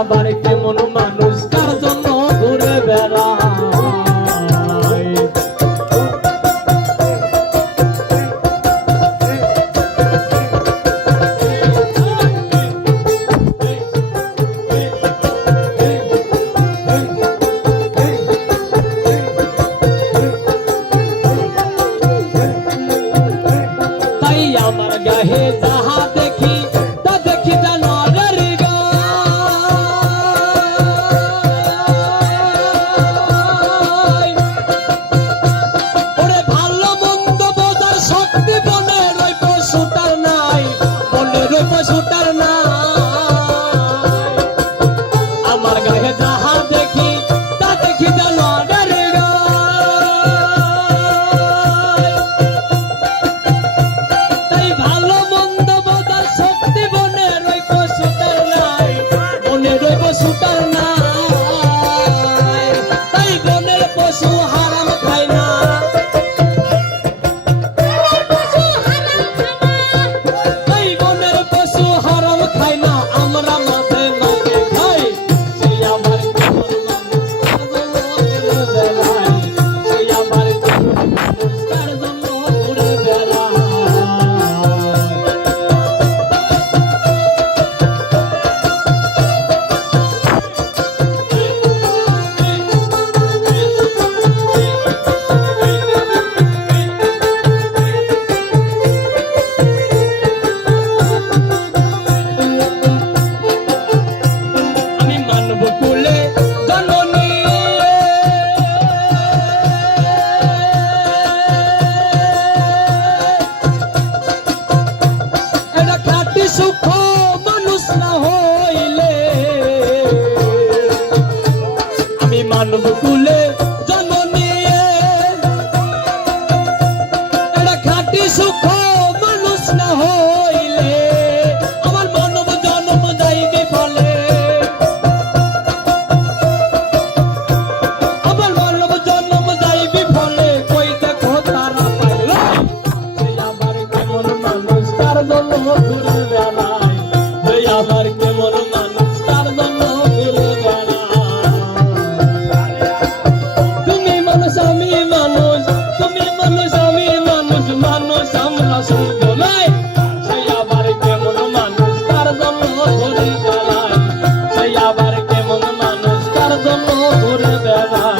আবার কেমন মানুষ কার জন্য ঘুরে বেড়ায়। তাই আমার গায়ে যাহা দেখি তা দেখি জানোয়ারের গায়। ওরে ভালো মন্দ বোঝার শক্তি বনের ওই পশুটার নাই, বনের ওই পশুটার নাই। আমার গায়ে যাহা দেখি তা দেখি জানোয়ারের গায়। তাই ভালো মন্দ বোঝার শক্তি বনের ওই পশুটার নাই, বনের ওই পশুটার নাই। তাই বনের পশু হারাম খায় না, তাই বনের পশু হারাম খায় না, আমরা মাঝে মাঝে খাই। সে আবার কেমন মানুষ কার জন্য ঘুরে বেড়ায়, সে আবার কেমন মানুষ কার জন্য ঘুরে বেড়ায়। আমি মানব কুলে জননী, এটা খাঁটি সুখ মানুষ না হইলে। আমি মানব কুলে জননী, এটা খাঁটি সুখ মানুষ না হইলে আমার মানব জন্ম যাইবে ফলে, আমার মানব জন্ম যাইবে ফলে। কই দেখো তারা পাইল, সে আবার কেমন মানুষ কার জন্য ঘুরে বেড়ায়, সে আবার কেমন মানুষ কার জন্য ঘুরে বেড়ায়। তুমি মানুষ আমি মানুষ, তুমি মানুষ আমি মানুষ, মানুষ আমরা শুদ্ধ নাই। সে আবার কেমন মানুষ কার জন্য ঘুরে বেড়ায়, সে আবার কেমন মানুষ কার জন্য ঘুরে বেড়ায়।